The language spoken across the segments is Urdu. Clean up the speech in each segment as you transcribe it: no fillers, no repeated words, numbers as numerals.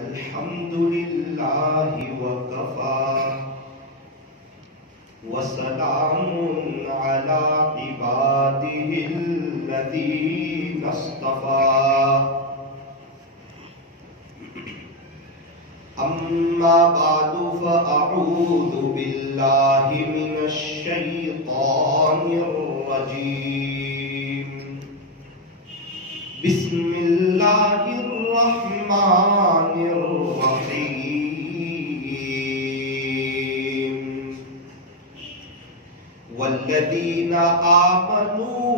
الحمد لله وكفى وسلام على عباده الذين اصطفى أما بعد فأعوذ بالله من الشيطان الرجيم بسم الله الرحمن الرحيم والذين آمنوا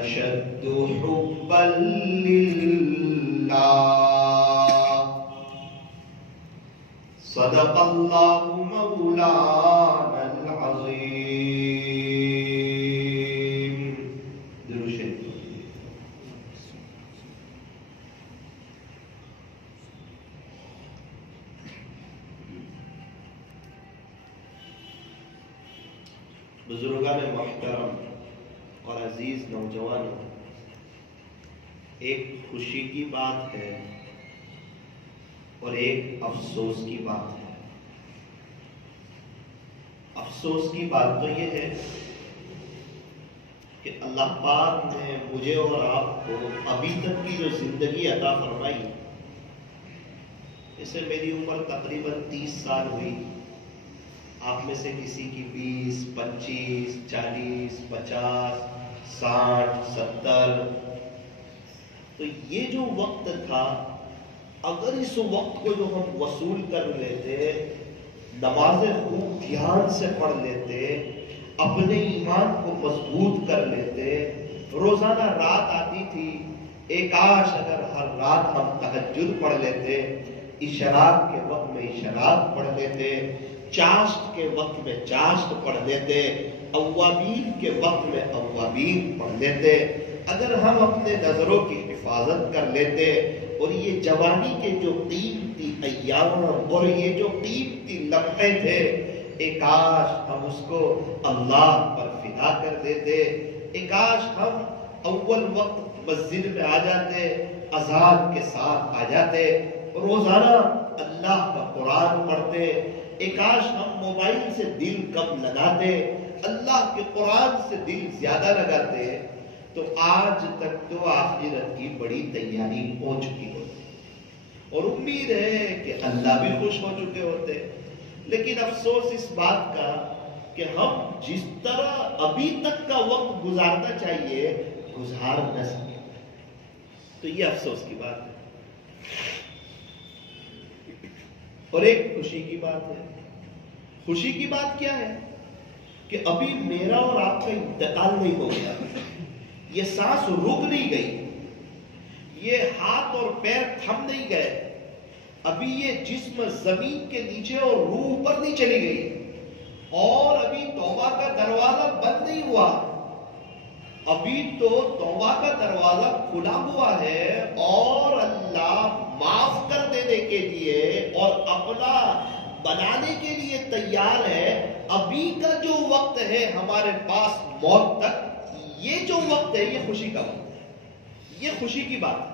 أشد حبا لله صدق الله مولانا العظيم. درود شریف. بزرگان محترم اور عزیز نوجوانوں، ایک خوشی کی بات ہے اور ایک افسوس کی بات ہے. افسوس کی بات تو یہ ہے کہ اللہ پاک نے مجھے اور آپ کو ابھی تک کی جو زندگی عطا فرمائی، اسے میری عمر تقریباً 30 سال ہوئی. آپ میں سے کسی کی 20, 25, 40, 50, 60, 70. تو یہ جو وقت تھا، اگر اس وقت کو جو ہم وصول کر لیتے، نمازیں خوب دھیان سے پڑھ لیتے، اپنے ایمان کو مضبوط کر لیتے، روزانہ رات آتی تھی، کاش اگر ہر رات ہم تہجد پڑھ لیتے، اشراق کے وقت میں اشراق پڑھ لیتے، چاشت کے وقت میں چاشت پڑھ لیتے، اوابین کے وقت میں اوابین پڑھ لیتے، اگر ہم اپنے نظروں کی حفاظت کر لیتے، اور یہ جوانی کے جو قیمتی ایام اور یہ جو قیمتی لمحے تھے، کاش ہم اس کو اللہ پر فدا کر دیتے، کاش ہم اول وقت مسجد میں آ جاتے، اذان کے ساتھ آ جاتے، روزانہ اللہ کا قرآن پڑھتے، کاش ہم موبائل سے دل کم لگاتے، اللہ کے قرآن سے دل زیادہ لگاتے، تو آج تک تو آخرت کی بڑی تیاری ہو چکی ہوتی اور امید ہے کہ اللہ بھی خوش ہو چکے ہوتے. لیکن افسوس اس بات کا کہ ہم جس طرح ابھی تک کا وقت گزارنا چاہیے گزار نہ سکے. تو یہ افسوس کی بات ہے. اور ایک خوشی کی بات ہے. خوشی کی بات کیا ہے کہ ابھی میرا اور آپ کا انتقال نہیں ہو گیا، یہ سانس رک نہیں گئی، یہ ہاتھ اور پیر تھم نہیں گئے، ابھی یہ جسم زمین کے نیچے اور روح اوپر نہیں چلی گئی، اور ابھی توبہ کا دروازہ بند نہیں ہوا، ابھی تو توبہ کا دروازہ کھلا ہوا ہے، اور اللہ معاف کر دینے کے لیے اور اپنا بنانے کے لیے تیار ہے. ابھی کا جو وقت ہے ہمارے پاس موت تک، یہ جو وقت ہے یہ خوشی کا وقت ہے. یہ خوشی کی بات ہے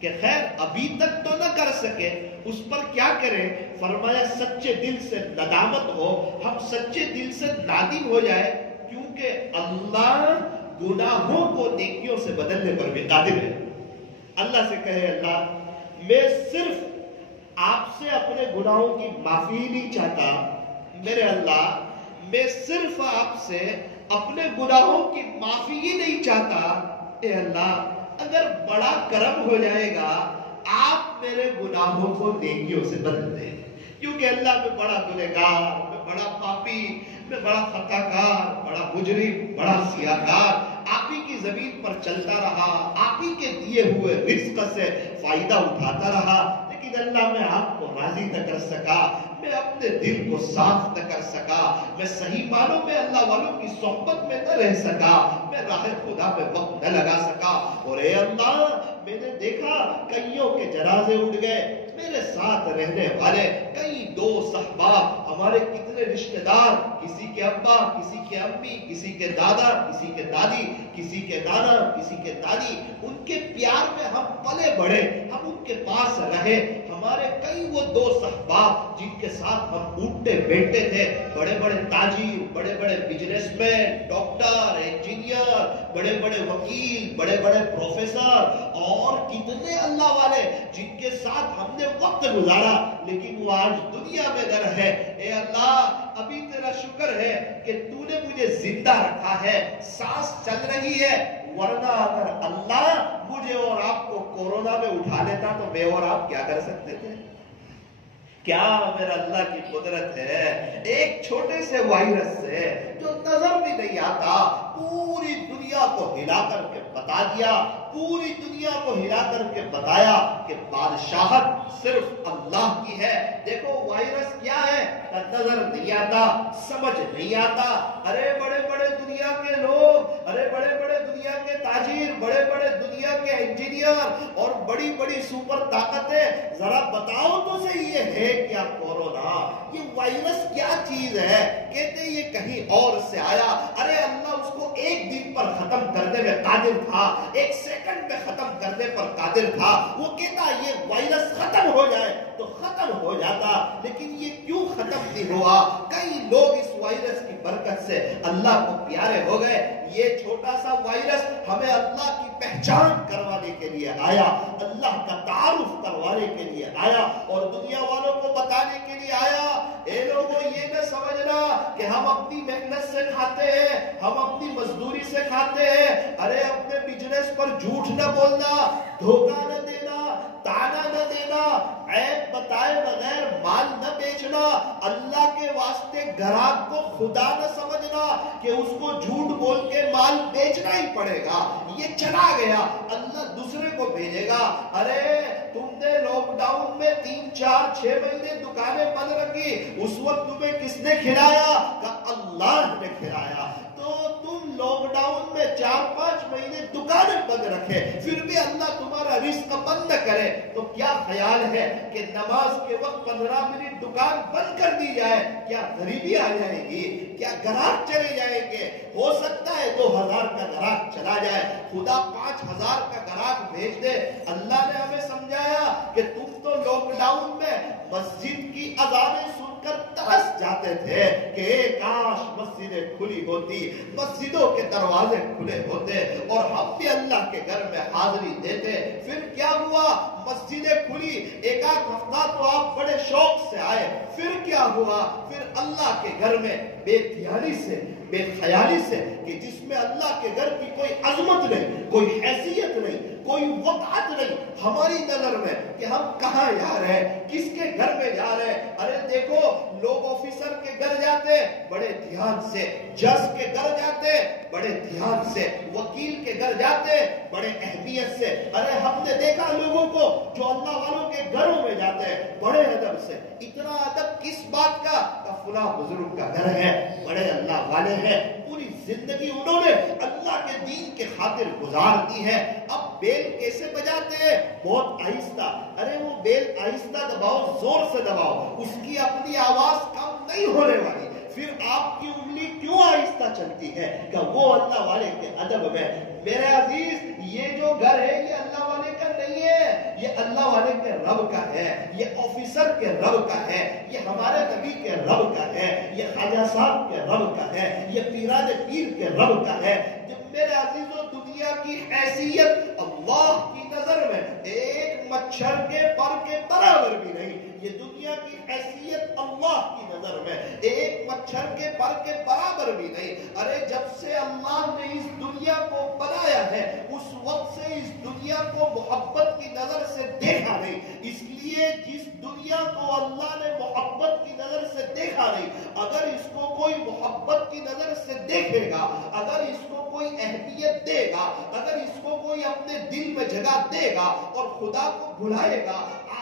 کہ خیر ابھی تک تو نہ کر سکے، اس پر کیا کریں؟ فرمایا سچے دل سے ندامت ہو، ہم سچے دل سے نادم ہو جائے، کیونکہ اللہ گناہوں کو نیکیوں سے بدلنے پر بھی قادر ہے. اللہ سے کہے اللہ میں صرف آپ سے اپنے گناہوں کی معافی نہیں چاہتا، میرے اللہ میں صرف آپ سے اپنے گناہوں کی معافی ہی نہیں چاہتا، اے اللہ اگر بڑا کرم ہو جائے گا آپ میرے گناہوں کو نیکیوں سے بدل دیں، کیونکہ اللہ میں بڑا گنہگار، میں بڑا پاپی، میں بڑا خطاکار، بڑا مجرم، بڑا سیاہکار، آپ ہی کی زمین پر چلتا رہا، آپ ہی کے دیے ہوئے رزق سے فائدہ اٹھاتا رہا، لیکن اللہ میں آپ کو راضی نہ کر سکا، میں اپنے دل کو صاف نہ کر سکا، میں صحیح معنوں میں اللہ والوں کی صحبت میں نہ رہ سکا، میں راہ خدا پہ وقت نہ لگا سکا، اور اے اللہ میں نے دیکھا کئیوں کے جنازے اٹھ گئے، میرے ساتھ رہنے والے کئی دوست احباب، ہمارے کتنے رشتہ دار، کسی کے ابا، کسی کے امی، کسی کے دادا، کسی کے دادی، کسی کے نانا، کسی کے دادی، ان کے پیار میں ہم پلے بڑھے، ہم ان کے پاس رہے۔ ہمارے کئی وہ دوست احباب جن کے ساتھ ہم اٹھتے بیٹھتے تھے، بڑے بڑے تاجر، بڑے بڑے بزنس مین، ڈاکٹر، انجینئر، بڑے بڑے وکیل، بڑے بڑے پروفیسر، اور کتنے اللہ والے جن کے ساتھ ہم نے وقت گزارا، لیکن وہ آج دنیا میں نہ رہے۔ اے اللہ، ابھی تیرا شکر ہے کہ تو نے مجھے زندہ رکھا ہے، سانس چل رہی ہے، ورنہ اگر اللہ مجھے اور آپ کو کورونا میں اٹھا لیتا تو میں اور آپ کیا کر سکتے تھے؟ کیا میرا اللہ کی قدرت ہے، ایک چھوٹے سے وائرس سے جو نظر بھی نہیں آتا پوری دنیا کو ہلا کر کے بتا دیا، پوری دنیا کو ہلا کر کے بتایا کہ بادشاہت صرف اللہ کی ہے۔ دیکھو وائرس کیا ہے، نظر نہیں آتا، سمجھ نہیں آتا، ارے بڑے بڑے دنیا کے لوگ، ارے بڑے بڑے دنیا کے تاجر، بڑے بڑے دنیا کے انجینئر اور بڑی بڑی سپر طاقتیں، ذرا بتاؤ تو صحیح یہ ہے کیا کورونا، یہ وائرس کیا چیز ہے؟ کہتے یہ کہیں اور سے آیا۔ ارے اللہ اس کو ایک دن پر ختم کرنے میں قادر تھا، ایک سیکنڈ میں ختم کرنے پر قادر تھا۔ وہ کہتا یہ وائرس ختم ہو جائے تو ختم ہو جاتا، لیکن یہ کیوں ختم نہیں ہوا؟ کئی لوگ اس وائرس کی برکت سے اللہ کو پیارے ہو گئے۔ یہ چھوٹا سا وائرس ہمیں اللہ کی پہچان کروانے کے لیے آیا، اللہ کا تعارف کروانے کے لیے آیا، اور دنیا والوں کو بتانے کے لیے آیا۔ اے لوگوں، یہ نہ سمجھنا کہ ہم اپنی محنت سے کھاتے ہیں، ہم اپنی مزدوری سے کھاتے ہیں۔ ارے اپنے بزنس پر جھوٹ نہ بولنا، دھوکہ نہ دینا، تانا نہ دینا، عیب بتائے بغیر مال نہ بیچنا، اللہ کے واسطے گراہک کو خدا نہ سمجھنا کہ اس کو جھوٹ بول کے مال بیچنا ہی پڑے گا، یہ چلا گیا اللہ دوسرے کو بھیجے گا۔ ارے تم نے لاک ڈاؤن میں 3، 4، 6 مہینے دکانیں بند رکھی، اس وقت تمہیں کس نے کھلایا؟ کہ اللہ نے کھلایا۔ تو تم لاک ڈاؤن میں 4، 5 مہینے دکانیں بند رکھے، پھر بھی اللہ تمہارا رزق بند کرے، تو کیا خیال ہے کہ نماز کے وقت 15 منٹ دکان بند کر دی جائے، کیا غریبی آ جائے گی؟ کیا گراہک چلے جائیں گے؟ ہو سکتا ہے 2000 کا گراہک چلا جائے، خدا 5000 کا گراہک بھیج دے۔ اللہ نے ہمیں سمجھایا کہ تم تو لاک ڈاؤن میں مسجد کی اذانیں سن کر ترس جاتے تھے کہ کاش مسجدیں کھلی ہوتی، مسجدوں کے دروازے کھلے ہوتے اور ہم بھی اللہ کے گھر میں حاضری دیتے۔ پھر کیا ہوا؟ مسجدیں کھلی، ایک آدھ ہفتہ تو آپ بڑے شوق سے آئے، پھر کیا ہوا؟ پھر اللہ کے گھر میں بے دھیانی سے، بے خیالی سے، کہ جس میں اللہ کے گھر کی کوئی عظمت نہیں، کوئی حیثیت نہیں، کوئی وقعت نہیں ہماری نظر میں کہ ہم کہاں جا رہے ہیں، کس کے گھر میں جا رہے ہیں۔ ارے دیکھو، لوگ آفیسر کے گھر جاتے بڑے دھیان سے، جج کے گھر جاتے بڑے دھیان سے، وکیل کے گھر جاتے بڑے اہمیت سے۔ ارے ہم نے دیکھا لوگوں کو جو اللہ والوں کے گھروں میں جاتے ہیں بڑے ادب سے۔ اتنا ادب کس بات کا؟ کہ فلاں بزرگ کا گھر ہے، بڑے اللہ والے ہیں، پوری زندگی انہوں نے اللہ کے دین کے خاطر گزار دی ہے۔ اب بیل کیسے بجاتے ہیں؟ بہت آہستہ۔ ارے وہ بیل آہستہ دباؤ، زور سے دباؤ، اس کی اپنی آواز کم نہیں ہونے والی، پھر آپ کی انگلی کیوں آہستہ چلتی ہے؟ کہ وہ اللہ والے کے ادب میں۔ میرے عزیز، یہ جو گھر ہے یہ اللہ والے کا نہیں ہے، یہ اللہ والے کے رب کا ہے، یہ آفیسر کے رب کا ہے، یہ ہمارے نبی کے رب کا ہے، یہ خواجہ صاحب کے رب کا ہے، یہ پیران پیر کے رب کا ہے۔ میرے عزیزوں، دنیا کی حیثیت اللہ کی نظر میں ایک مچھر کے پر کے برابر بھی نہیں۔ یہ دنیا کی حیثیت اللہ کی نظر میں ایک مچھر کے پر کے برابر بھی نہیں۔ ارے جب سے اللہ نے اس دنیا کو بنایا ہے، اس وقت سے اس دنیا کو محبت کی نظر سے دیکھا نہیں۔ اس لیے جس دنیا کو اللہ نے محبت کی نظر سے دیکھا نہیں، اگر اس کو کوئی محبت کی نظر سے دیکھے گا، اگر اس کو کوئی اہمیت دے گا، اگر اس کو کوئی اپنے دل میں جگہ دے گا اور خدا کو بھلائے گا،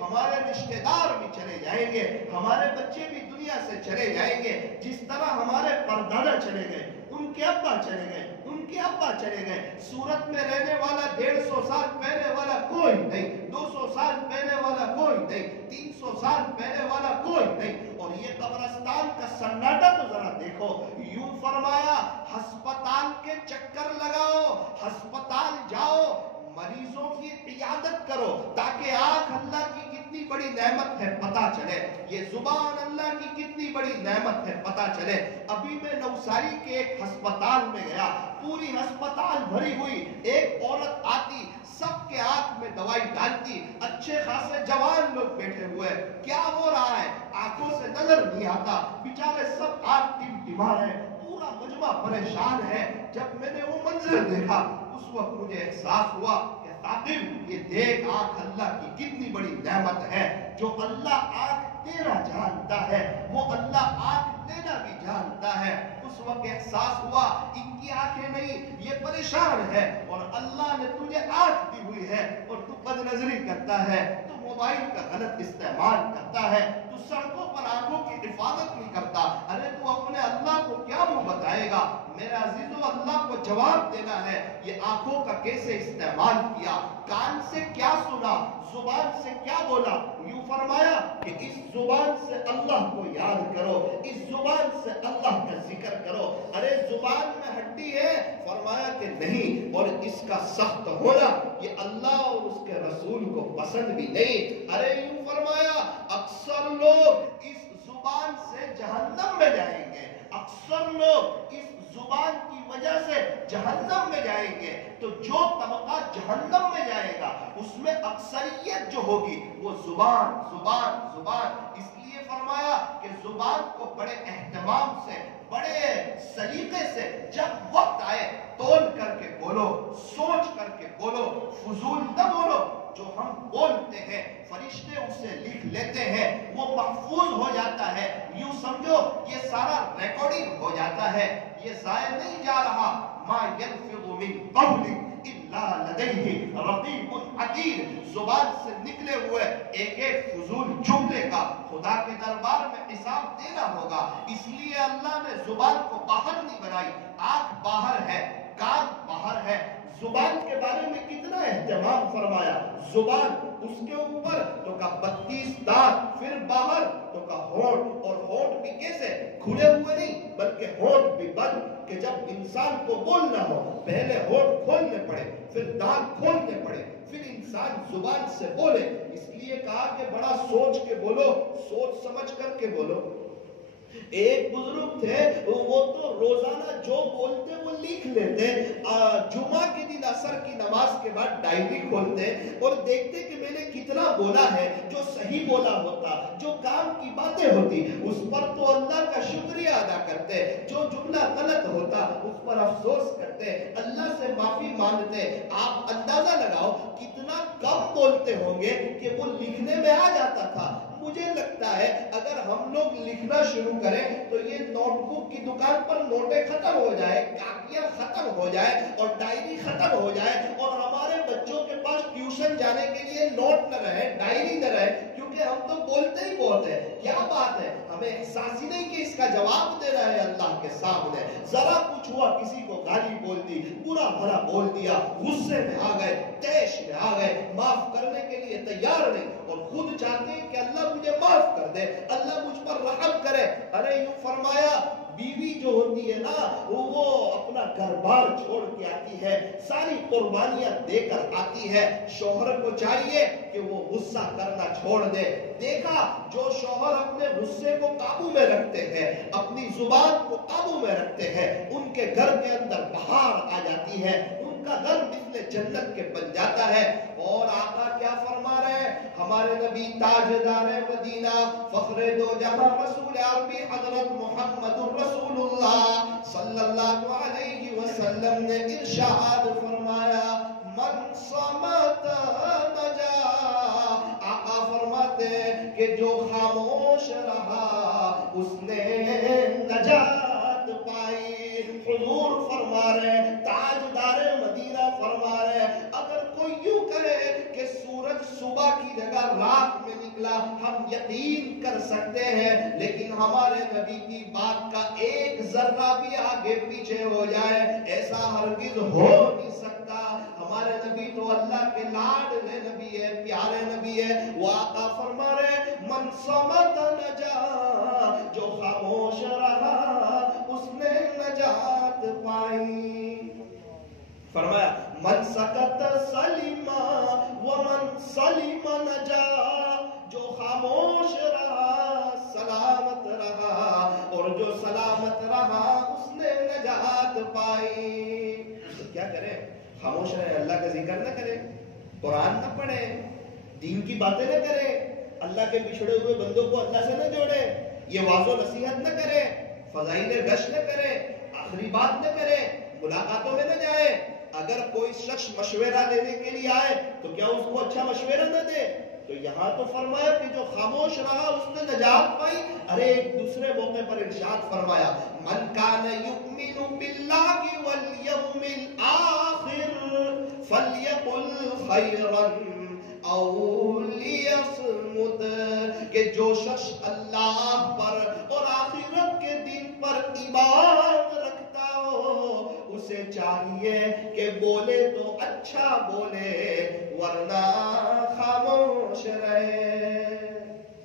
ہمارے رشتہ دار بھی چلے جائیں گے, ہمارے بچے بھی دنیا سے چلے جائیں گے. جس طرح ہمارے پردادا چلے گئے, ان کے ابا چلے گئے, ان کے ابا چلے گئے, سورت میں رہنے والا 150 سال پہلے والا کوئی نہیں, 200 سال پہلے والا کوئی نہیں, 300 سال پہلے والا کوئی نہیں. اور یہ قبرستان کا سناٹا تو ذرا دیکھو. یوں فرمایا ہسپتال کے چکر لگاؤ, ہسپتال جاؤ, مریضوں کی عیادت کرو, تاکہ آنکھ اللہ کی کتنی بڑی نعمت ہے پتہ چلے, یہ زبان اللہ کی کتنی بڑی نعمت ہے پتہ چلے. ابھی میں نوساری کے ایک ہسپتال میں گیا, پوری ہسپتال بھری ہوئی, ایک عورت آتی, سب کے آنکھ میں دوائی ڈالتی, اچھے خاصے جوان لوگ بیٹھے ہوئے, کیا ہو رہا ہے آنکھوں سے نظر نہیں آتا, بیچارے سب آنکھ ٹمٹما رہے, پورا مجمع پریشان ہے. جب میں نے وہ منظر دیکھا اس وقت مجھے احساس ہوا کہ خاطب یہ دیکھ آنکھ اللہ کی کتنی بڑی نعمت ہے. جو اللہ آنکھ تیرا جانتا ہے وہ اللہ آنکھ لینا بھی جانتا ہے. اس وقت احساس ہوا ان کی آنکھیں نہیں, یہ پریشان ہے, اور اللہ نے تجھے آنکھ دی ہوئی ہے اور تو بد نظری کرتا ہے, تو موبائل کا غلط استعمال کرتا ہے, تو سڑکوں پر آنکھوں کی حفاظت نہیں کرتا. ارے تو اپنے اللہ کو کیا منہ بتائے گا؟ میرے عزیزو, اللہ کو جواب دینا ہے. یہ آنکھوں کا کیسے استعمال کیا, کان سے کیا سنا, زبان سے کیا بولا. یوں فرمایا کہ اس زبان سے اللہ کو یاد کرو, اس زبان سے اللہ کا ذکر کرو. ارے زبان میں ہڈی ہے, فرمایا کہ نہیں, اور اس کا سخت ہونا یہ اللہ اور اس کے رسول کو پسند بھی نہیں. ارے یوں فرمایا اکثر لوگ اس زبان سے جہنم میں جائیں گے, اکثر لوگ اس زبان کی وجہ سے جہنم میں جائیں گے. تو جو طبقہ جہنم میں جائے گا اس میں اکثریت جو ہوگی وہ زبان زبان زبان. اس لیے فرمایا کہ زبان کو بڑے اہتمام سے, بڑے سلیقے سے جب وقت آئے تول کر کے بولو, سوچ کر کے بولو, فضول نہ بولو. جو ہم بولتے ہیں فرشتے اسے لکھ لیتے ہیں, وہ محفوظ ہو جاتا ہے. یوں سمجھو یہ سارا ریکارڈنگ ہو جاتا ہے, یہ ضائع نہیں جا رہا. ما يلفظ من قول الا لديه رقیب عتید. زبان سے نکلے ہوئے ایک ایک فضول جملے کا خدا کے دربار میں حساب دینا ہوگا. اس لیے اللہ نے زبان کو باہر نہیں بنائی. آنکھ باہر ہے, کان باہر ہے, زبان کے بارے میں کتنا اہتمام فرمایا. زبان اس کے اوپر تو کا 32 دانت, پھر باہر تو کا ہونٹ, اور ہونٹ بھی کیسے کھلے ہوئے نہیں بلکہ ہونٹ بھی بند, کہ جب انسان کو بولنا ہو پہلے ہونٹ کھولنے پڑے, پھر دانت کھولنے پڑے, پھر انسان زبان سے بولے. اس لیے کہا کہ بڑا سوچ کے بولو, سوچ سمجھ کر کے بولو. ایک بزرگ تھے, وہ تو روزانہ جو بولتے وہ لکھ لیتے. جمعہ کے دن عصر کی نماز کے بعد ڈائری کھولتے اور دیکھتے کہ میں نے کتنا بولا ہے. جو صحیح بولا ہوتا, جو کام کی باتیں ہوتی اس پر تو اللہ کا شکریہ ادا کرتے, جو جملہ غلط ہوتا اس پر افسوس کرتے, اللہ سے معافی مانگتے. آپ اندازہ لگاؤ کتنا کم بولتے ہوں گے کہ وہ لکھنے میں آ جاتا تھا. مجھے لگتا ہے اگر ہم لوگ لکھنا شروع کریں تو یہ نوٹ بک کی دکان پر نوٹیں ختم ہو جائے, کاپیاں ختم ہو جائے, اور ڈائری ختم ہو جائے, اور ہمارے بچوں کے پاس ٹیوشن جانے کے لیے نوٹ نہ رہے, ڈائری نہ رہے, کیونکہ ہم تو بولتے ہی بہت ہیں. کیا بات ہے, ہمیں احساس ہی نہیں کہ اس کا جواب دینا ہے اللہ کے سامنے. ذرا کچھ ہوا, کسی کو گالی بول دی, برا بھلا بول دیا, غصے میں آ گئے, تیش میں آ گئے, معاف کرنے کے لیے تیار نہیں, اور خود چاہتے ہیں کہ اللہ مجھے معاف کر دے, اللہ مجھ پر رحم کرے. ارے یوں فرمایا بیوی جو ہوتی ہے نا وہ اپنا گھر بار چھوڑ کے آتی ہے, ساری قربانیاں دے کر آتی ہے. شوہر کو چاہیے کہ وہ غصہ کرنا چھوڑ دے. دیکھا جو شوہر اپنے غصے کو قابو میں رکھتے ہیں, اپنی زبان کو قابو میں رکھتے ہیں, ان کے گھر کے اندر بہار آ جاتی ہے, ان کا گھر مثل جنت کے بن جاتا ہے. اور آقا کیا فرما رہے ہیں, ہمارے نبی تاجدار مدینہ فخر دو جہاں رسول عربی حضرت محمد رسول اللہ صلی اللہ علیہ وسلم نے ارشاد فرمایا, من صمت نجا. آقا فرماتے ہیں کہ جو خاموش رہا اس نے نجات پائی. حضور فرما رہے, تاجدار مدینہ فرما رہے, اگر کوئی یوں کہے کہ سورج صبح کی جگہ رات میں نکلا ہم یقین کر سکتے ہیں، لیکن ہمارے نبی کی بات کا ایک ذرہ بھی آگے پیچھے ہو جائے ایسا ہرگز ہو نہیں سکتا۔ ہمارے نبی تو اللہ کے لاڈلے نبی ہے، پیارے نبی ہے۔ وہ آقا فرما رہے من صمت نجا، جو خاموش رہا اس نے نجات پائی۔ فرمایا من سکت سلیما ومن سلیم نجا، جو خاموش رہا سلامت رہا، اور جو سلامت رہا اس نے نجات پائی۔ تو کیا کرے؟ خاموش رہے، اللہ کا ذکر نہ کرے، قرآن نہ پڑھے، دین کی باتیں نہ کرے، اللہ کے بچھڑے ہوئے بندوں کو اللہ سے نہ جوڑے، یہ واعظ و نصیحت نہ کرے، فضائل گشت نہ کرے، آخری بات نہ کرے، ملاقاتوں میں نہ جائے۔ اگر کوئی شخص مشورہ دینے کے لیے آئے تو کیا اس کو اچھا مشورہ نہ دے؟ تو یہاں تو فرمایا کہ جو خاموش رہا اس نے نجات پائی۔ ارے ایک دوسرے موقع پر ارشاد فرمایا من کان یؤمن باللہ والیوم الآخر فلیقل خیرا او لیصمت، کہ جو شخص اللہ پر اور آخرت کے دن پر ایمان رکھتا ہو اسے چاہیے کہ بولے تو اچھا بولے ورنہ خاموش رہے۔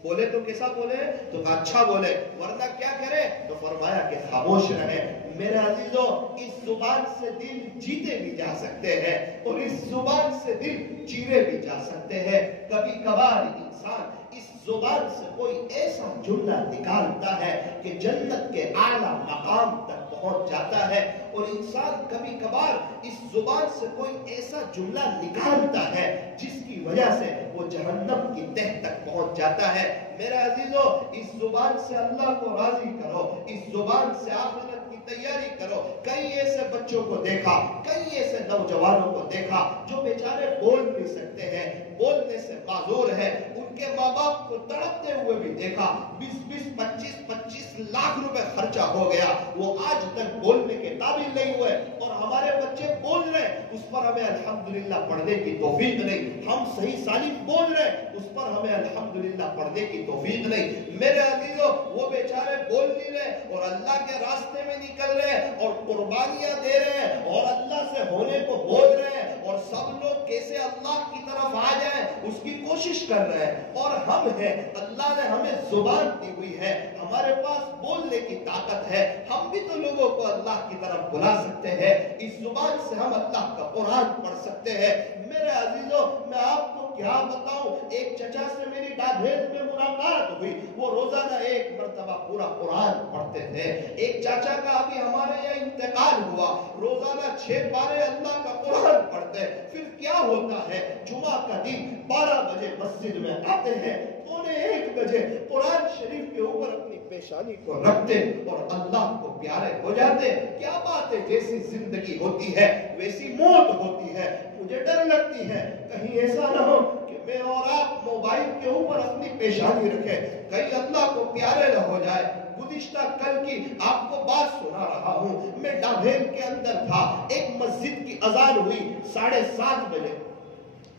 بولے تو کیسا بولے؟ تو اچھا بولے، ورنہ کیا کرے؟ تو فرمایا کہ خاموش رہے۔ میرے عزیزو، اس زبان سے دل جیتے بھی جا سکتے ہیں اور اس زبان سے دل چیرے بھی جا سکتے ہیں۔ کبھی کبھار انسان اس زبان سے کوئی ایسا جملہ نکالتا ہے کہ جنت کے اعلیٰ مقام تک پہنچ جاتا ہے، اور انسان کبھی کبھار اس زبان سے کوئی ایسا جملہ نکالتا ہے جس کی وجہ سے وہ جہنم کی تہ تک پہنچ جاتا ہے۔ میرے عزیزو، اس زبان سے اللہ کو راضی کرو، اس زبان سے آخرت کی تیاری کرو۔ کئی ایسے بچوں کو دیکھا، کئی ایسے نوجوانوں کو دیکھا جو بیچارے بول نہیں سکتے ہیں، بولنے سے معذور ہے، ان کے ماں باپ کو تڑپتے ہوئے بھی دیکھا، 20-25 لاکھ روپے خرچہ ہو گیا، وہ آج تک بولنے کے قابل نہیں ہوئے، اور ہمارے بچے بول رہے اس پر ہمیں الحمدللہ پڑھنے کی توفیق نہیں، ہم صحیح سالم بول رہے اس پر ہمیں الحمدللہ پڑھنے کی توفیق نہیں۔ میرے عزیزو، وہ بیچارے بول نہیں رہے اور اللہ کے راستے میں نکل رہے اور قربانیاں دے رہے اور اللہ سے ہونے کو بول رہے اور سب لوگ کیسے اللہ کی طرف آ جائیں اس کی کوشش کر رہے ہیں، اور ہم ہیں، اللہ نے ہمیں زبان دی ہوئی ہے، ہمارے پاس بولنے کی طاقت ہے، ہم بھی تو لوگوں کو اللہ کی طرف بلا سکتے ہیں، اس زبان سے ہم اللہ کا قرآن پڑھ سکتے ہیں۔ میرے عزیزو، میں آپ کو کیا بتاؤں، ایک چچا سے میری ڈابھیل میں ملاقات ہوئی، وہ روزانہ ایک مرتبہ پورا قرآن پڑھتے تھے۔ ایک چاچا کا ابھی ہمارے یہاں انتقال ہوا، روزانہ 6 پارے اللہ کا قرآن پڑھتے۔ پھر کیا ہوتا ہے، جمعہ کا دن 12 بجے مسجد میں آتے ہیں، 1:45 بجے قرآن شریف کے اوپر اپنی پیشانی کو رکھتے اور اللہ کو پیارے ہو جاتے۔ کیا بات ہے، جیسی زندگی ہوتی ہے ویسی موت ہوتی ہے۔ مجھے ڈر لگتی ہے کہیں ایسا نہ ہو کہ میں اور آپ موبائل کے اوپر اپنی پیشانی رکھیں، کہیں اللہ کو پیارے نہ ہو جائے۔ گزشتہ کل کی آپ کو بات سنا رہا ہوں، میں ڈابھیل کے اندر تھا، ایک مسجد کی اذان ہوئی 7:30 بجے،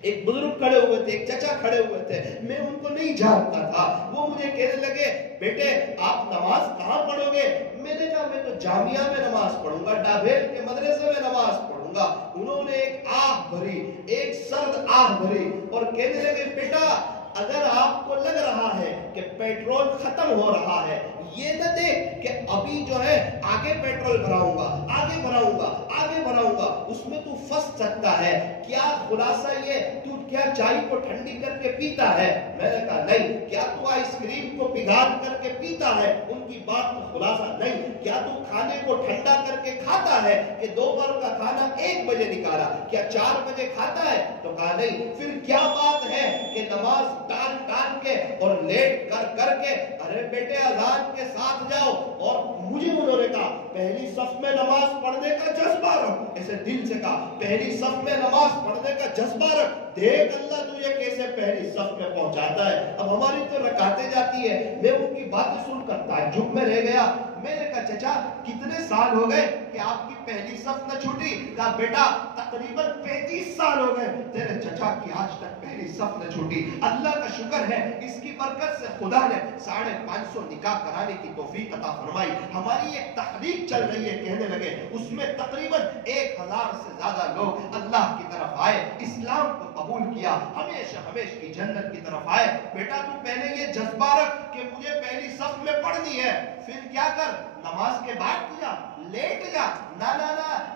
ایک بزرگ کھڑے ہوئے تھے، ایک چچا کھڑے ہوئے تھے، میں ان کو نہیں جانتا تھا، وہ مجھے کہنے لگے بیٹے آپ نماز کہاں پڑھو گے؟ میں نے کہا میں تو جامعہ میں نماز پڑھوں گا، ڈابھیل کے مدرسے میں نماز پڑھوں گا۔ انہوں نے ایک آہ بھری، ایک سرد آہ بھری اور کہنے لگے بیٹا اگر آپ کو لگ رہا ہے کہ پیٹرول ختم ہو رہا ہے، یہ نہ دیکھ کہ ابھی جو ہے آگے پیٹرول بھراؤں گا، آگے بھراؤں گا، آگے بھراؤں گا، اس میں تو پھنس سکتا ہے۔ کیا خلاصہ یہ تو کیا چائے کو ٹھنڈی کر کے پیتا ہے؟ میں نے کہا نہیں۔ کیا تو آئس کریم کو پگھال کر کے پیتا ہے؟ ان کی بات کا خلاصہ نہیں۔ کیا تو کھانے کو ٹھنڈا کر کے کھاتا ہے کہ دوپہر کا کھانا 1 بجے نکالا؟ کیا 4 بجے کھاتا ہے؟ تو کہا نہیں۔ پھر کیا بات ہے کہ نماز ٹال کے اور لیٹ کر کے، ارے بیٹے اذان کے ساتھ جاؤ، اور مجھے انہوں نے کہا پہلی صف میں نماز پڑھنے کا جذبہ رکھ، ایسے دل سے کہا پہلی صف میں نماز پڑھنے کا جذبہ رکھ، دیکھ اللہ تجھے کیسے پہلی صف میں پہنچاتا ہے۔ اب ہماری تو رکعتیں جاتی ہے، میں ان کی باتیں سن کر تعجب میں رہ گیا۔ میں نے کہا چچا کتنے سال ہو گئے کہ آپ کی پہلی صف نہ چھوٹی؟ کہا بیٹا تقریباً 35 سال ہو گئے تیرے چچا کی آج تک پہلی صف نہ چھوٹی۔ اللہ کا شکر ہے اس کی برکت سے خدا نے 550 نکاح کرانے کی توفیق عطا فرمائی۔ ہماری ایک تحریک چل رہی ہے، کہنے لگے اس میں تقریباً 1000 سے زیادہ لوگ اللہ کی طرف آئے، اسلام کو قبول کیا، ہمیشہ ہمیشہ کی جنت کی طرف آئے۔ بیٹا تو پہلے یہ جذبہ رکھ کہ مجھے پہلی صف میں پڑھنی ہے، پھر کیا کر نماز کے بعد کیا لیٹ جا، نہ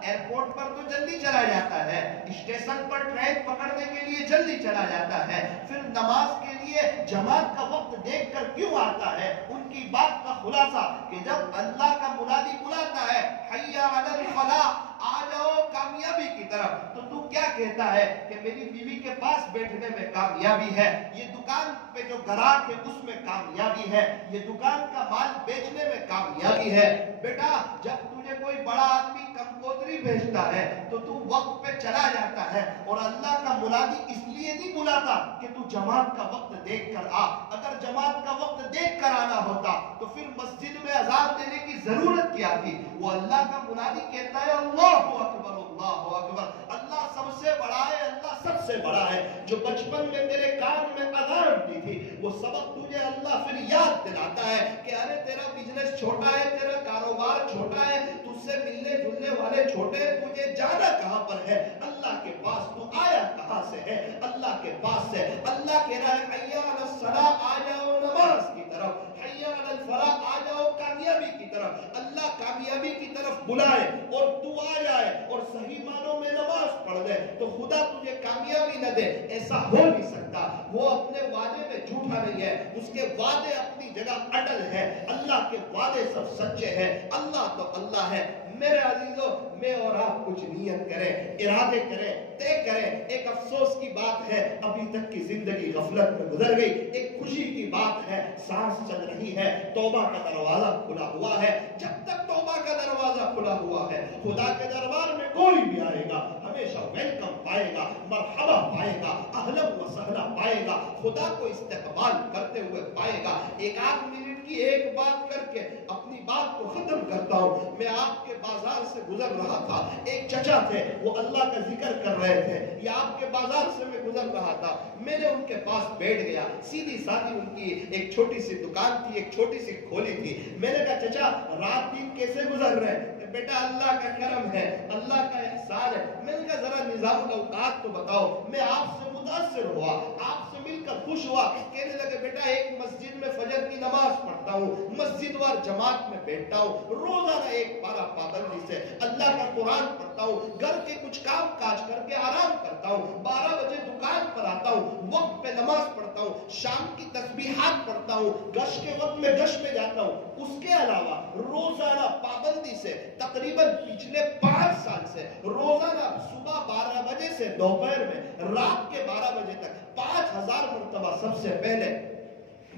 ایئرپورٹ پر تو جلدی چلا جاتا ہے، اسٹیشن پر ٹرین پکڑنے کے لیے جلدی چلا جاتا ہے، پھر نماز کے لیے جماعت کا وقت دیکھ کر کیوں آتا ہے؟ ان کی بات کا خلاصہ کہ جب اللہ کا منادی بلاتا ہے حی علی الفلاح، آ جاؤ کامیابی کی طرف، تو کیا کہتا ہے کہ میری بیوی کے پاس بیٹھنے میں کامیابی ہے، یہ دکان پہ جو گراہک ہے اس میں کامیابی ہے، یہ دکان کا مال بیچنے میں کامیابی ہے۔ بیٹا جب تجھے کوئی بڑا آدمی کمکوتری بھیجتا ہے تو تو وقت پہ چلا جاتا ہے، اور اللہ کا منادی اس لیے نہیں بلاتا کہ تو جماعت کا وقت دیکھ کر آ۔ اگر جماعت کا وقت دیکھ کر آنا ہوتا تو پھر مسجد میں اذان دینے کی ضرورت کیا تھی؟ وہ اللہ کا منادی کہتا ہے اللہ اکبر اللہ اکبر، اللہ سب سے بڑا ہے، اللہ سب سے بڑا ہے۔ جو بچپن میں تیرے کان میں اذان دی تھی وہ سبق تجھے اللہ پھر یاد دلاتا ہے کہ ارے تیرا بزنس چھوٹا ہے، تیرا کاروبار چھوٹا ہے، تجھ سے ملنے جلنے والے چھوٹے ہیں، تجھے جانا کہاں پر ہے؟ اللہ کے پاس۔ تو آیا کہاں سے ہے؟ اللہ کے پاس سے۔ اللہ کہہ رہا ہے حی علی الصلاۃ، آ جاؤ نماز کی طرف، حی علی الفلاح، آ جاؤ کامیابی کی طرف۔ اللہ کامیابی کی طرف بلائے اور تو آ جائے اور صحیح معنوں میں نماز پڑھ دے تو خدا تجھے کامیابی نہ دے، ایسا ہو نہیں سکتا۔ وہ اپنے وعدے میں جھوٹا نہیں ہے، اس کے وعدے اپنی جگہ اٹل ہے، اللہ کے وعدے سب سچے ہیں۔ اللہ تو اللہ ہے۔ میرے عزیزو میں اور آپ کچھ نیت کریں، ارادے کریں، طے کریں۔ ایک افسوس کی بات ہے ابھی تک کی زندگی غفلت میں گزر گئی، ایک خوشی کی بات ہے سانس چل رہی ہے، توبہ کا دروازہ کھلا ہوا ہے۔ جب تک توبہ کا دروازہ کھلا ہوا ہے خدا کے دربار میں کوئی بھی آئے گا ہمیشہ ویلکم پائے گا، مرحبا پائے گا، اہلا و سہلا پائے گا، خدا کو استقبال کرتے ہوئے پائے گا۔ ایک آدھ منٹ کی ایک بات کر کے اپنی بات کو ختم کرتا ہوں۔ میں آپ کے بازار سے گزر رہا تھا، ایک چچا تھے وہ اللہ کا ذکر کر رہے تھے، یا آپ کے بازار سے میں گزر رہا تھا، میں نے ان کے پاس بیٹھ گیا، سیدھی سادھی ان کی ایک چھوٹی سی دکان تھی، ایک چھوٹی سی کھولی تھی۔ میں نے کہا چچا رات دن کیسے گزر رہے ہیں؟ بیٹا اللہ کا کرم ہے، اللہ کا احسان ہے۔ میں نے کہا ذرا نظام الاوقات تو بتاؤ۔ میں آپ سے متاثر ہوا، آپ سے مل کر خوش ہوا۔ کہنے لگے بیٹا ایک مسجد میں فجر کی نماز پڑھتا ہوں، مسجد وار جماعت میں بیٹھتا ہوں، روزانہ ایک پارہ پابندی سے اللہ کا قرآن پڑھتا ہوں، گھر کے کچھ کام کاج کر کے آرام کرتا ہوں، 12 بجے دکان پر آتا ہوں، وقت پہ نماز پڑھتا ہوں، شام کی تسبیحات پڑھتا ہوں، گش کے وقت میں گش میں جاتا ہوں۔ اس کے علاوہ روزانہ پابندی سے تقریباً پچھلے 5 سال سے روزانہ صبح 12 بجے سے دوپہر میں رات کے 12 بجے تک 5000 مرتبہ سب سے پہلے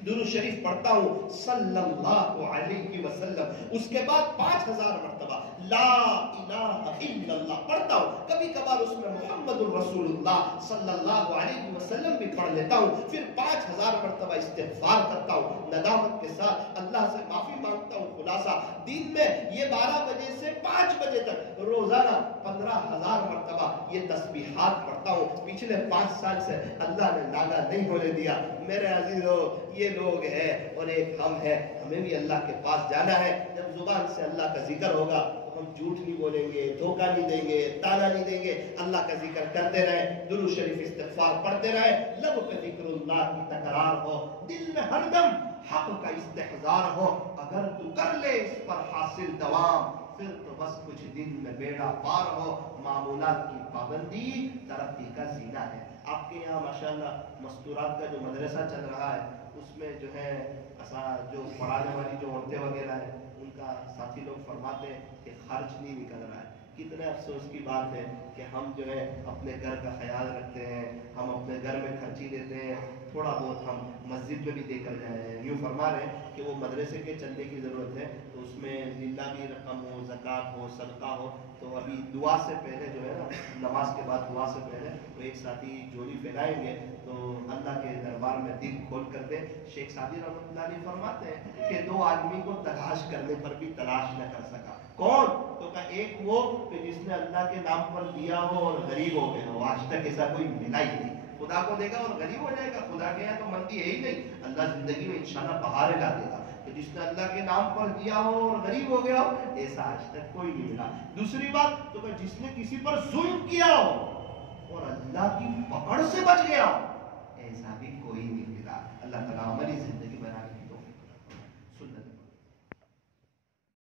درود شریف پڑھتا ہوں صلی اللہ علیہ وسلم، اس کے بعد 5000 مرتبہ لا الہ الا اللہ پڑھتا ہوں، کبھی کبھار اس میں محمد الرسول اللہ صلی اللہ علیہ وسلم بھی پڑھ لیتا ہوں، پھر 5000 مرتبہ استغفار کرتا ہوں، ندامت کے ساتھ اللہ سے معافی مانگتا ہوں۔ خلاصہ دن میں یہ 12 بجے سے 5 بجے تک روزانہ 15000 مرتبہ یہ تسبیحات پڑھتا ہوں۔ پچھلے 5 سال سے اللہ نے ناگا نہیں ہونے دیا۔ میرے عزیزو یہ لوگ ہیں اور ایک ہم ہیں، ہمیں بھی اللہ کے پاس جانا ہے۔ جب زبان سے اللہ کا ذکر ہوگا تو ہم جھوٹ نہیں بولیں گے، دھوکہ نہیں دیں گے، تانا نہیں دیں گے، اللہ کا ذکر کرتے رہیں، درود شریف استغفار پڑھتے رہیں، لب پہ ذکر اللہ کی تکرار ہو، دل میں ہر دم حق کا استحضار ہو۔ اگر تو کر لے اس پر حاصل دوام پھر تو بس کچھ دن میں بیڑا پار ہو۔ معمولات کی پابندی ترقی کا زینہ ہے۔ آپ کے یہاں ماشاءاللہ مستورات کا جو مدرسہ چل رہا ہے اس میں جو ہے جو پڑھانے والی جو عورتیں وغیرہ ہیں ان کا ساتھی لوگ فرماتے ہیں کہ خرچ نہیں نکل رہا ہے، کتنے افسوس کی بات ہے کہ ہم جو ہے اپنے گھر کا خیال رکھتے ہیں، ہم اپنے گھر میں خرچی دیتے ہیں، تھوڑا بہت ہم مسجد میں بھی دے کر جائیں ہیں۔ یوں فرما رہے ہیں کہ وہ مدرسے کے چندے کی ضرورت ہے تو اس میں زندہ بھی رقم ہو، زکوٰۃ ہو، صدقہ ہو، تو ابھی دعا سے پہلے جو ہے نا، نماز کے بعد دعا سے پہلے تو ایک ساتھی جوڑی پھیلائیں گے تو اللہ کے دربار میں دل کھول کر دیں۔ شیخ سعدی رحمۃ اللہ علیہ فرماتے ہیں کہ دو آدمی کو تلاش کرنے پر بھی تلاش نہ کر سکا، کون؟ تو کہ ایک وہ کہ جس نے اللہ کے نام پر دیا ہو اور غریب ہو گیا ہو، آج تک ایسا کوئی ملا ہی نہیں۔ خدا کو دے گا اور غریب ہو جائے گا، خدا کے یہاں تو مندی ہے ہی نہیں، اللہ زندگی میں انشاءاللہ بہاریں لا دے گا۔ کہ جس نے اللہ کے نام پر دیا ہو اور غریب ہو گیا ہو، ایسا آج تک کوئی نہیں ملا۔ دوسری بات تو کہ جس نے کسی پر ظلم کیا ہو اور اللہ کی پکڑ سے بچ گیا ہو، ایسا بھی کوئی نہیں ملا۔ اللہ تعالیٰ ہماری